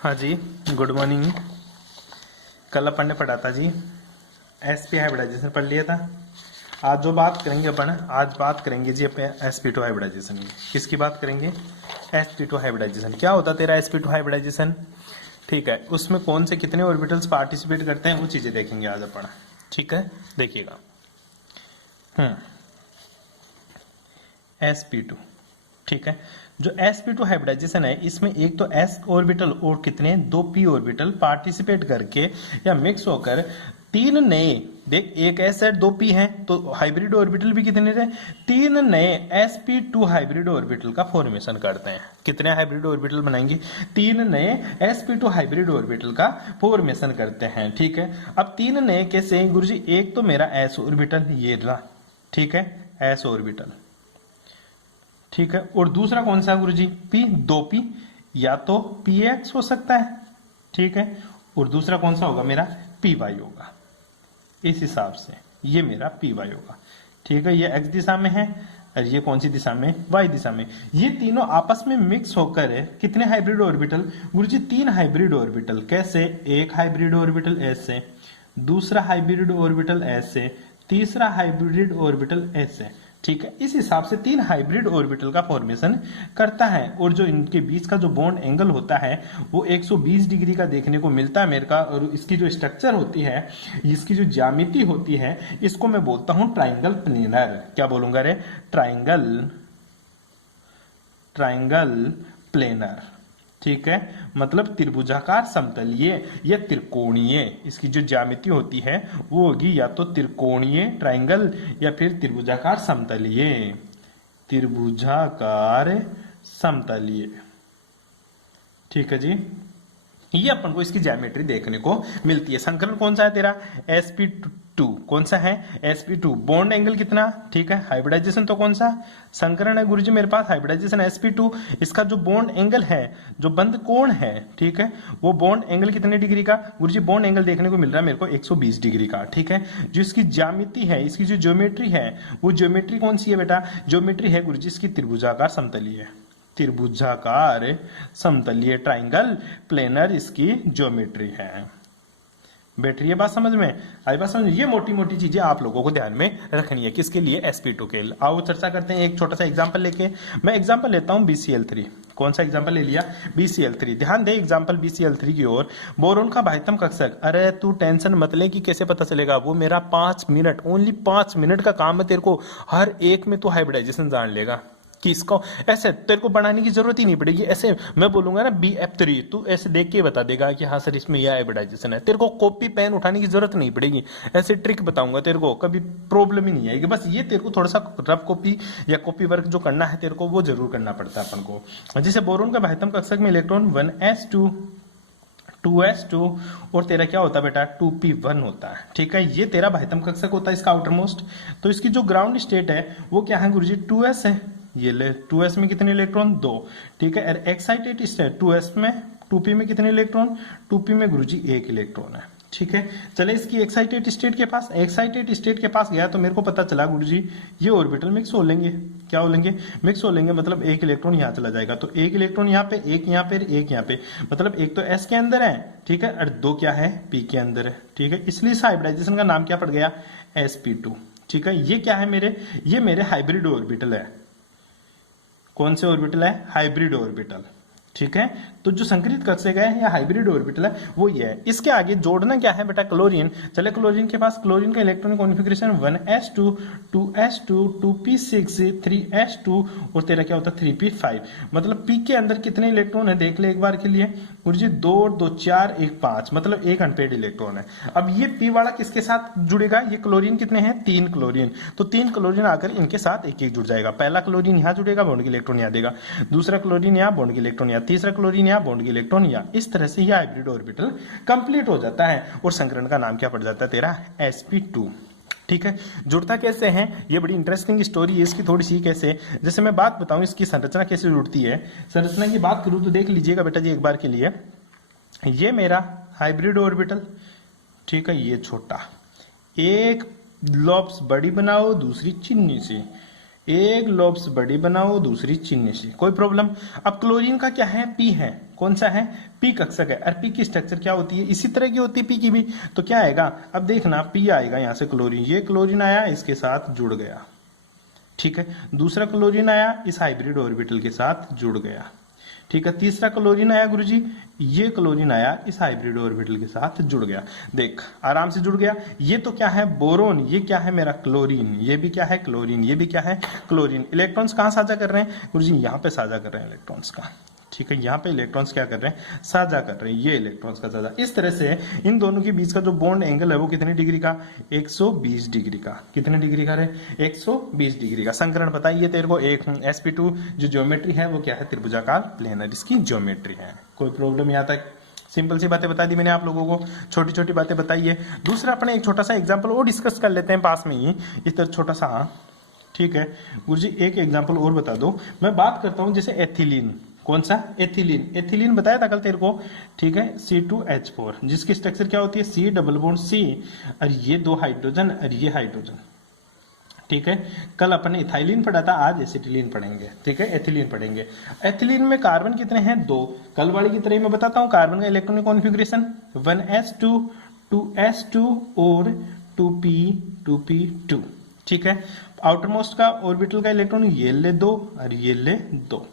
हाँ जी, good morning. कल अपन ने पढ़ा था जी, एसपी हाइब्रिडाइजेशन पढ़ लिया था। आज जो बात करेंगे अपन, आज बात करेंगे जी अपन sp2 हाइब्रिडाइजेशन की। किसकी बात करेंगे? sp2 hybridisation. क्या होता है तेरा sp2 हाइब्रिडाइजेशन? ठीक है, उसमें कौन से कितने ऑर्बिटल्स पार्टिसिपेट करते हैं वो चीजें देखेंगे आज अपन। ठीक है, देखिएगा। sp2, ठीक है। जो sp2 हाइब्रिडाइजेशन है, इसमें एक तो s ऑर्बिटल और कितने दो p ऑर्बिटल पार्टिसिपेट करके या मिक्स होकर तीन नए, देख एक s है दो p है, तो हाइब्रिड ऑर्बिटल भी कितने रहे? तीन नए sp2 हाइब्रिड ऑर्बिटल का फॉर्मेशन करते हैं। कितने हाइब्रिड ऑर्बिटल बनाएंगे? तीन नए sp2 हाइब्रिड ऑर्बिटल का फॉर्मेशन करते हैं। ठीक है, अब तीन नए कैसे गुरुजी? एक तो मेरा s ऑर्बिटल ये रहा, ठीक है, s ऑर्बिटल, ठीक है। और दूसरा कौन सा गुरुजी? पी, दो पी, या तो पी एक्स हो सकता है, ठीक है। और दूसरा कौन सा होगा? मेरा पी वाई होगा। इस हिसाब से ये मेरा पी वाई होगा, ठीक है। ये एक्स दिशा में है और ये कौन सी दिशा में? वाई दिशा में। ये तीनों आपस में मिक्स होकर है कितने हाइब्रिड ऑर्बिटल गुरुजी? तीन हाइब्रिड ऑर्बिटल। कैसे? एक हाइब्रिड ऑर्बिटल ऐसे, दूसरा हाइब्रिड ऑर्बिटल ऐसे, तीसरा हाइब्रिड ऑर्बिटल ऐसे, ठीक है। इस हिसाब से तीन हाइब्रिड ऑर्बिटल का फॉर्मेशन करता है। और जो इनके बीच का जो बॉन्ड एंगल होता है वो 120 डिग्री का देखने को मिलता है मेरे का। और इसकी जो स्ट्रक्चर होती है, इसकी जो ज्यामिति होती है, इसको मैं बोलता हूं ट्राइंगल प्लेनर। क्या बोलूंगा रे? ट्राइंगल प्लेनर, ठीक है। मतलब त्रिभुजाकार समतलीय या त्रिकोणीय, इसकी जो ज्यामिति होती है वो होगी या तो त्रिकोणीय ट्राइंगल या फिर त्रिभुजाकार समतलीय। त्रिभुजाकार समतलीय, ठीक है जी। ये अपन को इसकी ज्योमेट्री देखने को मिलती है। संकलन कौन सा है तेरा? sp2। कौन सा है? sp2। बॉन्ड एंगल कितना? ठीक है। हाइब्रिडाइजेशन तो कौन सा? संकरण है गुरुजी मेरे पास। Hybridisation sp2। इसका जो बॉन्ड एंगल है, जो बंद कोण है, ठीक है, वो बॉन्ड एंगल कितने डिग्री का गुरुजी? बॉन्ड एंगल देखने को मिल रहा है मेरे को 120 डिग्री का, ठीक है। जो इसकी ज्यामिति है, इसकी जो ज्योमेट्री है, वो ज्योमेट्री कौन सी है बेटा? ज्योमेट्री है गुरुजी इसकी त्रिभुजाकार समतलीय। त्रिभुजाकार समतलीय ट्राइंगल प्लेनर इसकी ज्योमेट्री है। बैठ रही है बात समझ में? आई बात समझ? ये मोटी मोटी चीजें आप लोगों को ध्यान में रखनी है। किसके लिए? sp2 के लिए। आओ चर्चा करते हैं एक छोटा सा एग्जांपल लेके। मैं एग्जांपल लेता हूं BCl3। कौन सा एग्जांपल ले लिया? BCl3। ध्यान दे एग्जांपल BCl3 की ओर। बोरोन का बाह्यतम कक्षक। अरे तू टेंशन मत ले कि कैसे पता चलेगा, वो मेरा 5 मिनट, ओनली 5 मिनट का काम है। तेरे को हर एक में तो हाइब्रिडाइजेशन जान लेगा कि इसको ऐसे तेरे को बनाने की जरूरत ही नहीं पड़ेगी। ऐसे मैं बोलूंगा ना BF3, तू ऐसे देख के बता देगा कि हाँ सर इसमें यह हाइब्रिडाइजेशन है। तेरे को कॉपी पेन उठाने की जरूरत नहीं पड़ेगी। ऐसे ट्रिक बताऊंगा तेरे को, कभी प्रॉब्लम ही नहीं आएगी। बस ये तेरे को थोड़ा सा रफ कॉपी या कॉपी वर्क जो करना है तेरे को, वो जरूर करना पड़ता है अपन को। जैसे बोरोन का बाह्यतम कक्षक में इलेक्ट्रॉन 1s2 2s2 और तेरा क्या होता है बेटा? 2p1 होता है, ठीक है। ये तेरा बाह्यतम कक्षक होता है इसका आउटर मोस्ट। तो इसकी जो ग्राउंड स्टेट है वो क्या है गुरुजी? 2s है। ये ले 2s में कितने इलेक्ट्रॉन? 2, ठीक है। और एक्साइटेड स्टेट 2s में, 2p में कितने इलेक्ट्रॉन? 2p में गुरुजी 1 इलेक्ट्रॉन है, ठीक है। चले इसकी एक्साइटेड स्टेट के पास। एक्साइटेड स्टेट के पास गया तो मेरे को पता चला गुरुजी ये ऑर्बिटल मिक्स हो लेंगे। क्या हो लेंगे? मिक्स हो लेंगे। मतलब 1 इलेक्ट्रॉन यहाँ चला जाएगा, तो 1 इलेक्ट्रॉन यहाँ पे, 1 यहाँ पे, 1 यहाँ पे। मतलब एक तो s के अंदर है, ठीक है, और 2 क्या है? p के अंदर है, ठीक है। इसलिए इस हाइब्रिडाइजेशन का नाम क्या पड़ गया? sp2, ठीक है। ये क्या है मेरे? ये मेरे हाइब्रिड ऑर्बिटल है। कौन से ऑर्बिटल है? हाइब्रिड ऑर्बिटल, ठीक है। तो जो संकरित कक्षक है या हाइब्रिड ऑर्बिटल है वो ये है। इसके आगे जोड़ना क्या है बेटा? क्लोरीन। चले क्लोरीन के पास, क्लोरीन का electronic configuration 1s2 2s2 2p6 3s2 और तेरा क्या होता है? 3p5। मतलब p के अंदर कितने इलेक्ट्रॉन है देख ले एक बार के लिए गुरुजी। 2 और 2 4 1 5, मतलब 1 अनपेड इलेक्ट्रॉन है। अब ये p वाला किसके साथ जुड़ेगा? ये क्लोरीन कितने हैं? 3 क्लोरीन। तो 3 क्लोरीन आकर इनके साथ एक एक जुड़ जाएगा। पहला क्लोरीन यहाँ जुड़ेगा, बॉन्ड के इलेक्ट्रॉन यहाँ देगा। दूसरा क्लोरीन यहाँ, बॉन्ड के इलेक्ट्रॉन यहाँ। तीसरा क्लोरीन यहाँ, बॉन्ड के इलेक्ट्रॉन यहाँ। इस तरह से यह हाइब्रिड ऑर्बिटल कंप्लीट हो जाता है और संकरण का नाम क्या पड़ जाता है तेरा? sp2, ठीक है। जुड़ता कैसे है? ये बड़ी इंटरेस्टिंग स्टोरी है इसकी थोड़ी सी। कैसे? जैसे मैं बात बताऊं इसकी संरचना कैसे जुड़ती है। संरचना की बात करूं तो देख लीजिएगा बेटा जी एक बार के लिए। ये मेरा हाइब्रिड ऑर्बिटल, ठीक है, ये छोटा, एक लॉब्स बड़ी बनाओ, दूसरी चिन्नी से, एक लोब्स बड़ी बनाओ, दूसरी चिन्ह से, कोई प्रॉब्लम। अब क्लोरीन का क्या है, पी है, कौन सा है, पी कक्षक है। और पी की स्ट्रक्चर क्या होती है, इसी तरह की होती है पी की भी। तो क्या आएगा, अब देखना पी आएगा यहां से क्लोरीन, ये क्लोरीन आया इसके साथ जुड़ गया, ठीक है। दूसरा क्लोरीन आया इस हाइब्रिड ऑर्बिटल के साथ जुड़ गया, ठीक है। तीसरा क्लोरीन आया गुरुजी, ये क्लोरीन आया इस हाइब्रिड ऑर्बिटल के साथ जुड़ गया, देख आराम से जुड़ गया। ये तो क्या है, बोरोन, ये क्या है मेरा क्लोरीन, ये भी क्या है क्लोरीन, ये भी क्या है क्लोरीन। इलेक्ट्रॉन्स कहां साझा कर रहे हैं गुरुजी, यहां पे साझा कर रहे हैं इलेक्ट्रॉन्स का, ठीक है। यहाँ पे इलेक्ट्रॉन्स क्या कर रहे हैं, साझा कर रहे हैं, ये इलेक्ट्रॉन्स का साझा। इस तरह से इन दोनों के बीच का जो बॉन्ड एंगल है वो कितने डिग्री का, 120 डिग्री का। कितने डिग्री का रे, 120 डिग्री का। संकरण बताइए तेरे को, एक sp2 जो ज्योमेट्री है वो क्या है, त्रिभुजाकार प्लेनर इसकी ज्योमेट्री है। कोई प्रॉब्लम यहाँ तक, सिंपल सी बातें बता दी मैंने आप लोगों को, छोटी छोटी बातें बताइए। दूसरा अपने एक छोटा सा एग्जाम्पल और डिस्कस कर लेते हैं पास में ही, इस तरह छोटा सा, ठीक है गुरुजी। एक एग्जाम्पल और बता दो, मैं बात करता हूं जैसे एथिलीन, कौन सा, एथिलीन। एथिलीन बताया था कल तेरे को, ठीक है, C2H4 जिसकी स्ट्रक्चर क्या होती है, C डबल बॉन्ड C, और ये 2 हाइड्रोजन और ये हाइड्रोजन, ठीक है। कल अपन ने इथाइलिन पढ़ा था, आज एसिटिलीन पढ़ेंगे, ठीक है, एथिलीन पढ़ेंगे। एथिलीन में कार्बन कितने हैं, 2। कल वाली की तरह मैं बताता हूं, कार्बन का इलेक्ट्रॉनिक कॉन्फ़िगरेशन 1s2 2s2 और 2p2, ठीक है। आउटर मोस्ट का ऑर्बिटल का इलेक्ट्रॉन ये ले 2 और ये ले 2,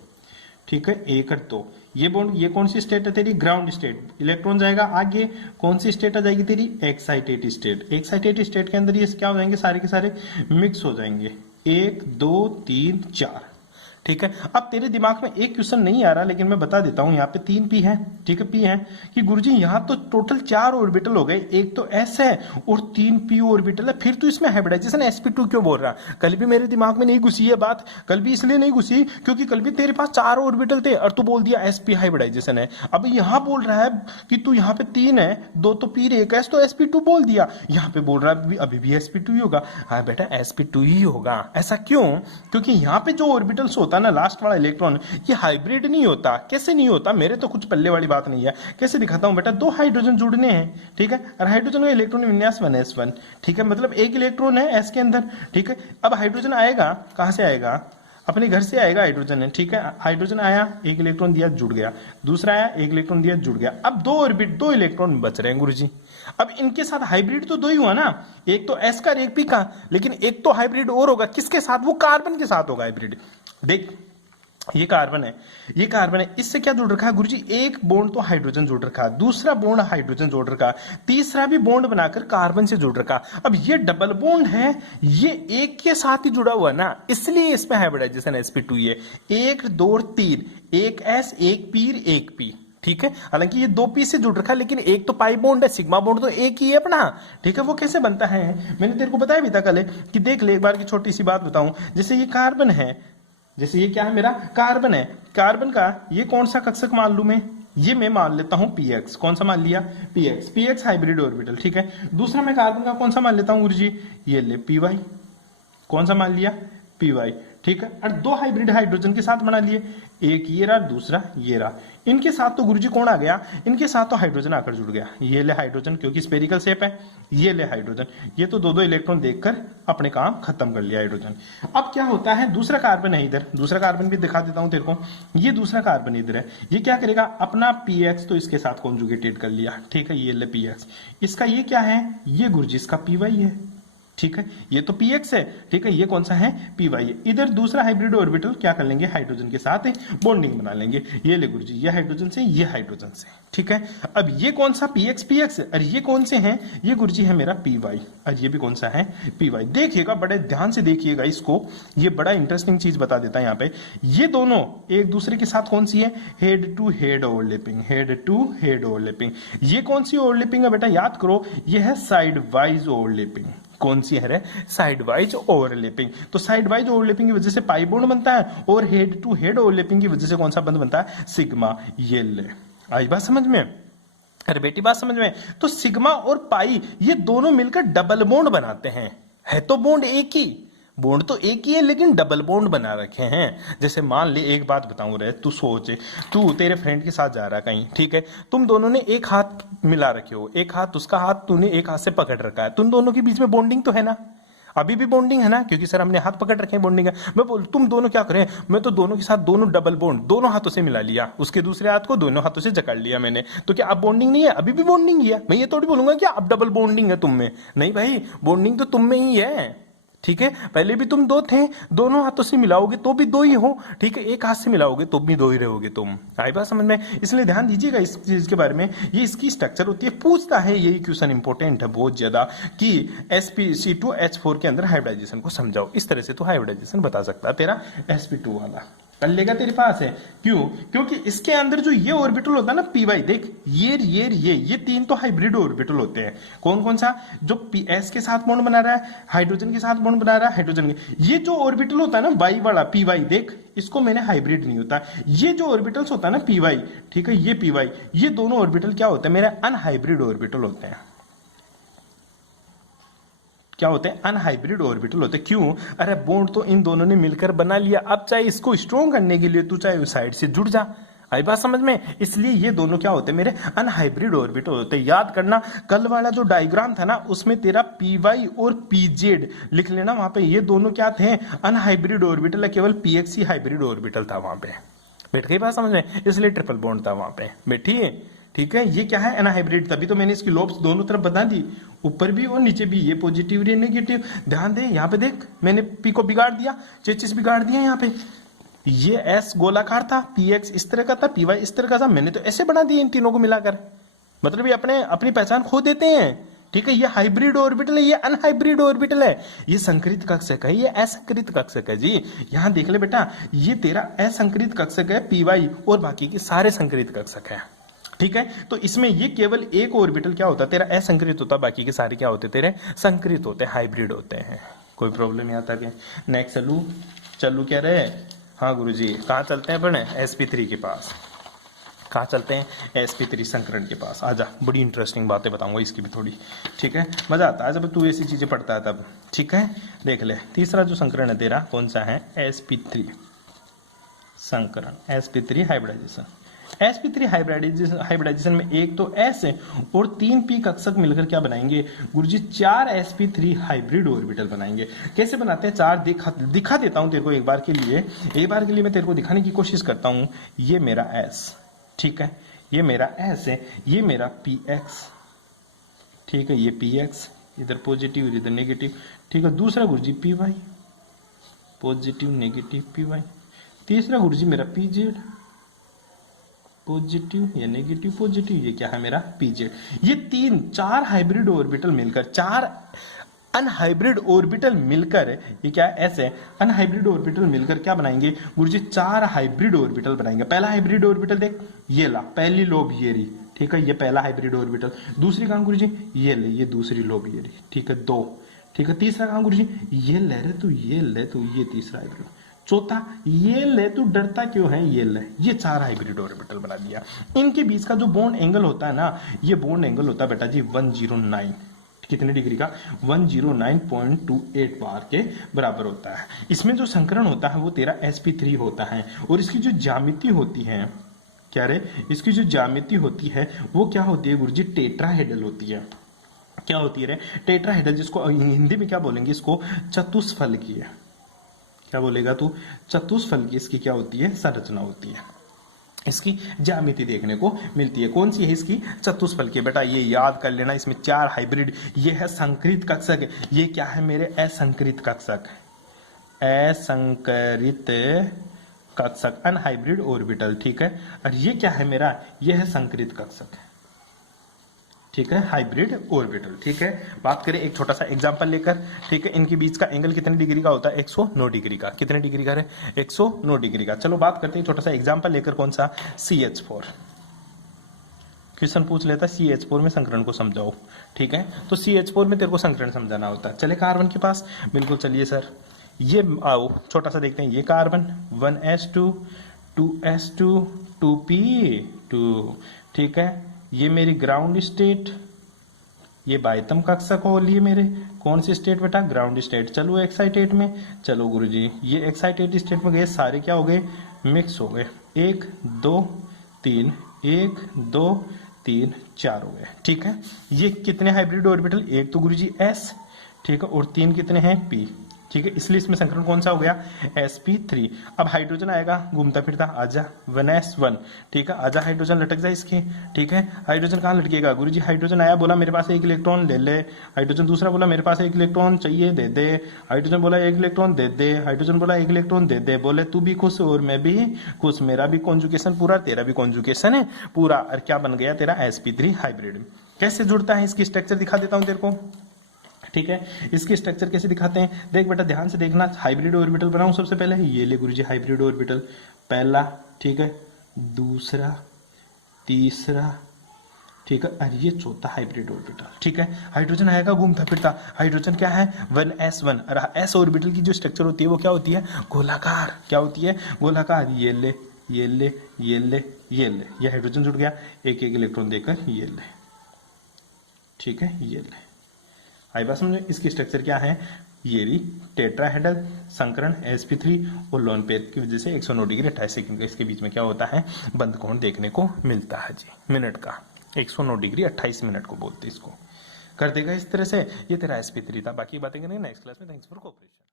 ठीक है, 1 और 2। ये बॉन्ड, ये कौन सी स्टेट है तेरी, ग्राउंड स्टेट। इलेक्ट्रॉन जाएगा आगे, कौन सी स्टेट आ जाएगी तेरी, एक्साइटेड स्टेट। एक्साइटेड स्टेट के अंदर ये क्या हो जाएंगे, सारे के सारे मिक्स हो जाएंगे, 1 2 3 4, ठीक है। अब तेरे दिमाग में एक क्वेश्चन नहीं आ रहा, लेकिन मैं बता देता हूं, यहाँ पे 3 पी है, ठीक है, पी है कि गुरुजी यहाँ तो टोटल 4 ऑर्बिटल हो गए, एक तो एस है और 3 पी ऑर्बिटल है, फिर तो इसमें हाइब्रिडाइजेशन sp2 क्यों बोल रहा। कल भी मेरे दिमाग में नहीं घुसी है बात, कल भी इसलिए नहीं घुसी क्योंकि कल भी तेरे पास 4 ऑर्बिटल थे और तू बोल दिया sp हाइब्रिडाइजेशन है। अब यहाँ बोल रहा है कि तू यहाँ पे 3 है, 2 तो पी, 1 एस, तो sp2 बोल दिया। यहाँ पे बोल रहा है अभी भी sp2 ही होगा। हाँ बेटा sp2 ही होगा, ऐसा क्यों, क्योंकि यहाँ पे जो ऑर्बिटल्स होता है ना, लास्ट वाला इलेक्ट्रॉन, ये हाइब्रिड नहीं होता। कैसे नहीं होता, मेरे तो कुछ पल्ले वाली बात नहीं है, कैसे दिखाता हूं बेटा। 2 हाइड्रोजन जुड़ने हैं, ठीक है, और हाइड्रोजन का इलेक्ट्रॉन विन्यास 1s1, ठीक है, मतलब एक इलेक्ट्रॉन है s के अंदर, ठीक है। अब हाइड्रोजन आएगा, कहां से आएगा, अपने घर से आएगा हाइड्रोजन है, ठीक है। हाइड्रोजन आया, एक इलेक्ट्रॉन दिया, जुड़ गया। दूसरा आया, एक इलेक्ट्रॉन दिया, जुड़ गया। अब 2 ऑर्बिट, 2 इलेक्ट्रॉन बच रहे हैं गुरुजी। अब इनके साथ हाइब्रिड तो 2 ही हुआ ना, एक तो s का और एक p का, लेकिन एक तो हाइब्रिड और होगा, किसके साथ, वो कार्बन के साथ होगा हाइब्रिड। देख ये कार्बन है, ये कार्बन है, इससे क्या जुड़ रखा है गुरुजी, एक बॉन्ड तो हाइड्रोजन जुड़ रखा है, दूसरा बॉन्ड हाइड्रोजन जोड़ रखा, तीसरा भी बॉन्ड बनाकर कार्बन से जुड़ रखा। अब ये डबल बॉन्ड है, ये एक के साथ ही जुड़ा हुआ ना, इसलिए इसमें हाइब्रिडाइजेशन sp2 है। 1 2 3, एक s, एक पी, एक पी, ठीक है। हालांकि ये 2 पी से जुड़ रखा है, लेकिन एक तो पाई बॉन्ड है, सिग्मा बॉन्ड तो एक ही है अपना, ठीक है। वो कैसे बनता है, मैंने तेरे को बताया भी था कल कि देख ले, एक बार की छोटी सी बात बताऊं, जैसे ये कार्बन है, जैसे ये क्या है मेरा कार्बन है, कार्बन का ये कौन सा कक्षक मान लू मैं, ये मैं मान लेता हूं px, कौन सा मान लिया, px हाइब्रिड ऑर्बिटल, ठीक है। दूसरा मैं कार्बन का कौन सा मान लेता हूं गुरुजी, ये ले py, कौन सा मान लिया, py, ठीक है। और 2 हाइब्रिड हाइड्रोजन के साथ बना लिए, एक ये रहा, दूसरा ये रहा। इनके साथ तो गुरुजी कौन आ गया, इनके साथ तो हाइड्रोजन आकर जुड़ गया, ये ले हाइड्रोजन, क्योंकि स्पेरिकल शेप है, ये ले हाइड्रोजन, ये तो 2 इलेक्ट्रॉन देखकर अपने काम खत्म कर लिया हाइड्रोजन। अब क्या होता है, दूसरा कार्बन है इधर, दूसरा कार्बन भी दिखा देता हूं तेरे को, ये दूसरा कार्बन इधर है, ये क्या करेगा, अपना px तो इसके साथ कॉन्जुगेटेड कर लिया, ठीक है, ये ले px, इसका ये क्या है, ये गुरुजी इसका py है, ठीक है, ये तो px है, ठीक है, ये कौन सा है, py है। इधर दूसरा हाइब्रिड ऑर्बिटल क्या कर लेंगे, हाइड्रोजन के साथ बॉन्डिंग बना लेंगे, ये ले गुरुजी, ये हाइड्रोजन से, ये हाइड्रोजन से, ठीक है। अब ये कौन सा px और ये कौन से हैं, ये गुरुजी है मेरा py, और ये भी कौन सा है, py। देखिएगा, बड़े ध्यान से देखिएगा इसको, ये बड़ा इंटरेस्टिंग चीज बता देता है यहाँ पे। ये दोनों एक दूसरे के साथ कौन सी है, head to head overlapping, head to head overlapping. ये कौन सी ओवरलैपिंग है बेटा, याद करो, ये है साइड वाइज ओवरलैपिंग। कौन सी है, साइड वाइज ओवरलैपिंग। तो साइड वाइज ओवरलैपिंग की वजह से पाई बॉन्ड बनता है, और हेड टू हेड ओवरलैपिंग की वजह से कौन सा बंध बनता है, सिग्मा। ये ले, आई बात समझ में, अरे बेटी बात समझ में। तो सिग्मा और पाई ये दोनों मिलकर डबल बॉन्ड बनाते हैं, है तो बॉन्ड एक ही, बॉन्ड तो एक ही है, लेकिन डबल बॉन्ड बना रखे हैं। जैसे मान ले, एक बात बताऊं रे, तू सोच, तू तेरे फ्रेंड के साथ जा रहा कहीं, ठीक है, तुम दोनों ने एक हाथ मिला रखे हो, एक हाथ उसका हाथ तूने एक हाथ से पकड़ रखा है, तुम दोनों के बीच में बॉन्डिंग तो है ना। अभी भी बॉन्डिंग है ना, क्योंकि सर हमने हाथ पकड़ रखे हैं, बॉन्डिंग है। मैं बोल तुम दोनों क्या करें, मैं तो दोनों के साथ दोनों डबल बॉन्ड दोनों हाथों से मिला लिया, उसके दूसरे हाथ को दोनों हाथों से जकड़ लिया मैंने, तो क्या अब बॉन्डिंग नहीं है? अभी भी बॉन्डिंग ही है। मैं ये थोड़ी बोलूंगा कि अब डबल बॉन्डिंग है तुम में, नहीं भाई, बॉन्डिंग तो तुम में ही है। ठीक है, पहले भी तुम दो थे, दोनों हाथों से मिलाओगे तो भी दो ही हो। ठीक है, एक हाथ से मिलाओगे तो भी दो ही रहोगे तुम। आई बात समझ में? इसलिए ध्यान दीजिएगा इस चीज के बारे में, ये इसकी स्ट्रक्चर होती है। पूछता है, यही क्वेश्चन इंपॉर्टेंट है बहुत ज्यादा, कि sp2h4 के अंदर हाइब्रिडाइजेशन को समझाओ। इस तरह से तो हाइब्रिडाइजेशन बता सकता है तेरा sp2 वाला, कर लेगा तेरे पास है। क्यों? क्योंकि इसके अंदर जो ये ऑर्बिटल होता है ना py, देख ये तीन तो हाइब्रिड ऑर्बिटल होते हैं। कौन कौन सा? जो s के साथ बॉन्ड बना रहा है, हाइड्रोजन के साथ बॉन्ड बना रहा है, हाइड्रोजन के, ये जो ऑर्बिटल होता है ना y वाला py, देख इसको मैंने हाइब्रिड नहीं होता। ये जो ऑर्बिटल्स होता है ना py, ठीक है, ये py, ये दोनों ऑर्बिटल क्या होते हैं मेरे? अनहाइब्रिड ऑर्बिटल होते हैं। क्या होते हैं? अनहाइब्रिड ऑर्बिटल होते हैं। क्यों? अरे बॉन्ड तो इन दोनों ने मिलकर बना लिया, अब चाहे इसको स्ट्रॉन्ग करने के लिए तू चाहे उस साइड से जुड़ जा। आई बात समझ में? इसलिए ये दोनों क्या होते हैं मेरे? अनहाइब्रिड ऑर्बिटल होते हैं। याद करना, कल वाला जो डायग्राम था ना, उसमें तेरा py और pz लिख लेना, वहां पे ये दोनों क्या थे? अनहाइब्रिड ऑर्बिटल है, केवल px ही हाइब्रिड ऑर्बिटल था वहां पे। बैठ गई बात समझ में? इसलिए ट्रिपल बॉन्ड था वहां पे। बैठी है? ठीक है, ये क्या है? अनहाइब्रिड। तभी तो मैंने इसकी लोब्स दोनों तरफ बता दी, ऊपर भी और नीचे भी, ये पॉजिटिव ये नेगेटिव। ध्यान दे, यहाँ पे देख, मैंने पी को बिगाड़ दिया, चेचिस बिगाड़ दिया। यहाँ पे ये एस गोलाकार था, पी एक्स इस तरह का था, पी वाई इस तरह का था, मैंने तो ऐसे बना दिए इन तीनों को मिलाकर। मतलब ये अपनी पहचान खो देते हैं। ठीक है, ये हाइब्रिड ऑर्बिटल है, ये अनहाइब्रिड ऑर्बिटल है, ये संकरित कक्षक है, ये असंकरित कक्षक है जी। यहां देख ले बेटा, ये तेरा असंकरित कक्षक है पी वाई, और बाकी के सारे संकरित कक्षक है। ठीक है, तो इसमें ये केवल एक ऑर्बिटल क्या होता है तेरा? असंकरित होता, बाकी के सारे क्या होते तेरे? संकरित होते, हाइब्रिड होते हैं। कोई प्रॉब्लम नहीं आता क्या? नेक्स्ट चलू कह रहे? हाँ गुरुजी, कहाँ चलते हैं अपने? sp3 के पास। कहाँ चलते हैं? sp3 संकरण के पास। आजा, बड़ी इंटरेस्टिंग बातें बताऊंगा इसकी भी थोड़ी। ठीक है, मजा आता है जब तू ऐसी चीजें पढ़ता है तब। ठीक है, देख ले, तीसरा जो संकरण है तेरा कौन सा है? sp3 संकरण, sp3 हाइब्रिडाइजेशन। sp3 हाइब्रिडाइजेशन में एक तो s है और 3p कक्षक मिलकर क्या बनाएंगे गुरुजी? 4 sp3 हाइब्रिड ऑर्बिटल बनाएंगे। कैसे बनाते हैं? 4 दिखा देता हूं तेरे को एक बार के लिए मैं तेरे को दिखाने की कोशिश करता हूं। ये मेरा s, ठीक है, ये मेरा s है, ये मेरा px, ठीक है, ये px, इधर पॉजिटिव इधर नेगेटिव। ठीक है, दूसरा गुरुजी py, पॉजिटिव नेगेटिव py। तीसरा गुरुजी मेरा pz, पॉजिटिव या नेगेटिव पॉजिटिव, ये क्या है मेरा? pz। ये 4 हाइब्रिड ऑर्बिटल मिलकर, 4 अनहाइब्रिड ऑर्बिटल मिलकर, ये क्या है? s है, अनहाइब्रिड ऑर्बिटल मिलकर क्या बनाएंगे गुरुजी? 4 हाइब्रिड ऑर्बिटल बनाएंगे। पहला हाइब्रिड ऑर्बिटल देख, ये ला, पहली लोब ये रही, ठीक है, ये पहला हाइब्रिड ऑर्बिटल। दूसरी कहां गुरुजी? ये ले, ये दूसरी लोब ये रही, ठीक है, 2। ठीक है, तीसरा कहां गुरुजी? ये ले रे तू, ये ले तू, ये तीसरा हाइब्रिड। चौथा ये ले, तू डरता क्यों है? ये ले, ये 4 हाइब्रिड ऑर्बिटल बना दिया। इनके बीच का जो बॉन्ड एंगल होता है ना, ये बॉन्ड एंगल होता है बेटा जी 109, कितने डिग्री का? 109.28 बार के बराबर होता है। इसमें जो संकरण होता है वो तेरा sp3 होता है, और इसकी जो ज्यामिति होती है, क्या रे? इसकी जो ज्यामिति होती है वो क्या होती है गुरुजी? टेट्राहेड्रल होती है। क्या होती है रे? टेट्राहेड्रल, जिसको हिंदी में क्या बोलेंगे? इसको चतुष्फल की है। क्या बोलेगा तू? चतुष्फल की इसकी क्या होती है? संरचना होती है। इसकी ज्यामिति देखने को मिलती है। कौन सी है इसकी? चतुष्फल की। बेटा ये याद कर लेना, इसमें 4 हाइब्रिड, ये है संकरित कक्षक, ये क्या है मेरे? असंकरित कक्षक, असंकरित कक्षक, अनहाइब्रिड ऑर्बिटल। ठीक है, और ये क्या है मेरा? ये है संकरित कक्षक, ठीक है, हाइब्रिड ऑर्बिटल। ठीक है, बात करें एक छोटा सा एग्जांपल लेकर। ठीक है, इनके बीच का एंगल कितने डिग्री का होता है? 109 डिग्री का। कितने डिग्री का है? 109 डिग्री का। चलो बात करते हैं छोटा सा एग्जांपल लेकर, कौन सा? CH4। क्वेश्चन पूछ लेता है CH4 में संकरण को समझाओ। ठीक है, तो CH4 में तेरे को संकरण समझाना होता है। चले कार्बन के पास, बिल्कुल चलिए सर। ये आओ छोटा सा देखते हैं, ये कार्बन 1s2 2s2 2p2। ठीक है, ये मेरी ग्राउंड स्टेट, ये बाह्यतम कक्षक हो लिए मेरे। कौन सी स्टेट बेटा? Ground state. चलो एक्साइटेड में, चलो गुरुजी, ये एक्साइटेड स्टेट में गए, सारे क्या हो गए? मिक्स हो गए। 1 2 3, 1 2 3 4 हो गए। ठीक है, ये कितने हाइब्रिड ऑर्बिटल? एक तो गुरुजी s, ठीक है, और 3 कितने हैं P, ठीक है, इसलिए इसमें संकरण कौन सा हो गया sp3। अब हाइड्रोजन आएगा घूमता फिरता, आजा 1s1, ठीक है, आजा हाइड्रोजन लटक जाए इसके, ठीक है, हाइड्रोजन कहाँ लटकेगा गुरुजी, हाइड्रोजन आया बोला मेरे पास 1 इलेक्ट्रॉन ले ले, हाइड्रोजन दूसरा बोला मेरे पास 1 इलेक्ट्रॉन चाहिए दे दे, हाइड्रोजन बोला 1 इलेक्ट्रॉन दे दे, हाइड्रोजन बोला 1 इलेक्ट्रॉन दे दे, बोले तू भी खुश और मैं भी खुश, मेरा भी कॉन्जुगेशन पूरा, तेरा भी कॉन्जुगेशन है पूरा, और क्या बन गया तेरा sp3 हाइब्रिड। कैसे जुड़ता है इसकी स्ट्रक्चर दिखा देता हूं तेरे को, ठीक है, इसकी स्ट्रक्चर कैसे दिखाते हैं, देख बेटा ध्यान से देखना, हाइब्रिड ऑर्बिटल बनाऊं सबसे पहले, ये ले गुरुजी हाइब्रिड ऑर्बिटल, पहला, ठीक है, दूसरा, तीसरा, ठीक है, और ये चौथा हाइब्रिड ऑर्बिटल, ठीक है, हाइड्रोजन आएगा घूमता फिरता, हाइड्रोजन क्या है 1s1, और s ऑर्बिटल की जो स्ट्रक्चर होती है वो क्या होती है गोलाकार, क्या होती है गोलाकार, ये ले ये ले ये ले ये ले, ये हाइड्रोजन जुड़ गया, एक एक इलेक्ट्रॉन देकर ये ले, ठीक है, ये ले, आई बात समझे, इसकी स्ट्रक्चर क्या है, ये भी टेट्राहेड्रल संकरण sp3 और लोन पेयर की वजह से 109 डिग्री 28 सेकंड का इसके बीच में क्या होता है बंद कोण देखने को मिलता है जी, मिनट का 109 डिग्री 28 मिनट को बोलते इसको, कर देगा इस तरह से। ये तेरा sp3 था, बाकी बातें करेंगे नेक्स्ट क्लास में। Thanks for cooperation.